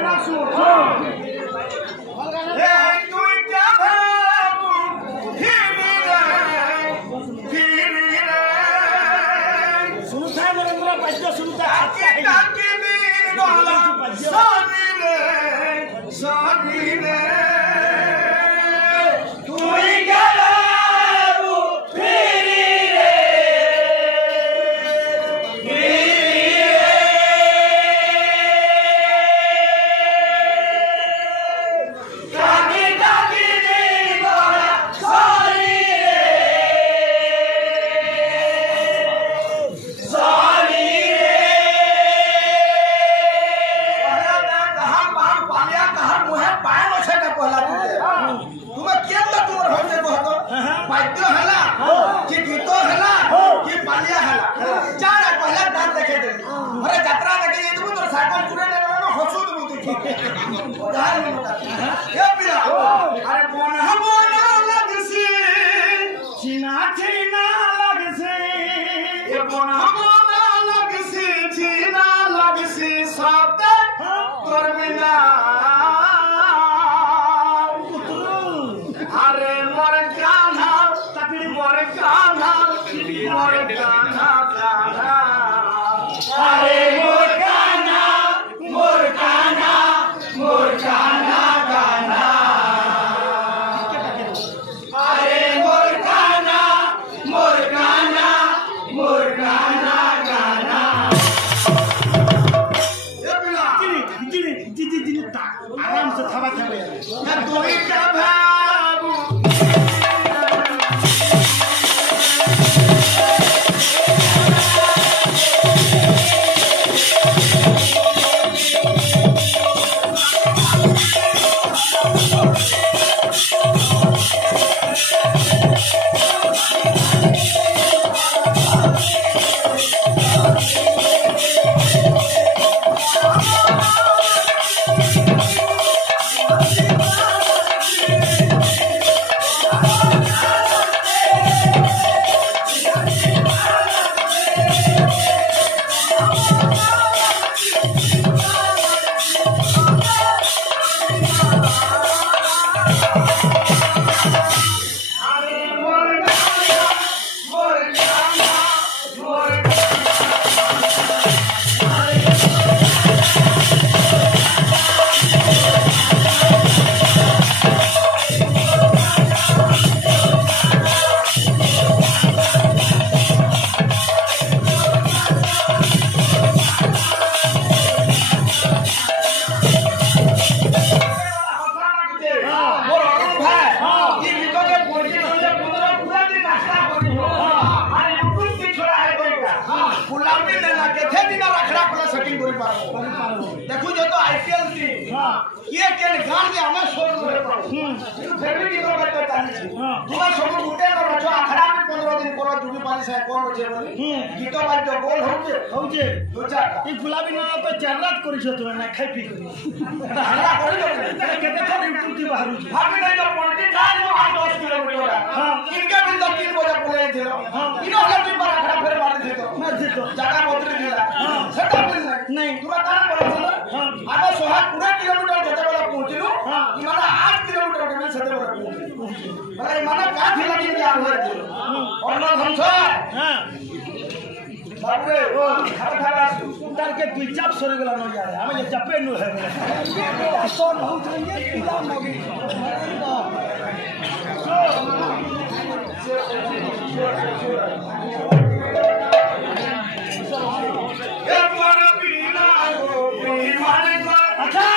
गाना सुन आराम से थवा देखो जो तो आईपीएल की ये के गान में हमें छोड़ दो फिर भी निकल करते तानी तुम्हारा सब उठे कर रखो अखड़ा में 15 दिन कोला जुबी पानी से कोन होचे बोली गीत बाज जो गोल होचे दो चार ई गुलाबी ना तो चार रात करी छ तुम ना खाई पी हल्ला करी केते थोड़ी टूटी बाहर छी हम नहीं तो पड़ती गाल में 10 किलोमीटर हां इनके भी 3 बजे बोले थे इनो हल्ला टीम पर अखड़ा फिर मार दे तो मार दे तो जगह बदल दिला सेटा नहीं तुम्हारा काम करो आधा 100 पूरा किलोमीटर जते वाला पहुंचलु इमाना 8 किलोमीटर के में सते वाला पहुंचलु मतलब इमाना का थिला कि आ हुए और ना हमछ हां बाप रे ओ खरा सुंदर के पिचाप सरे गला न यार हम ये चपे नु है कौन हो जाएंगे पिलाम होगी अच्छा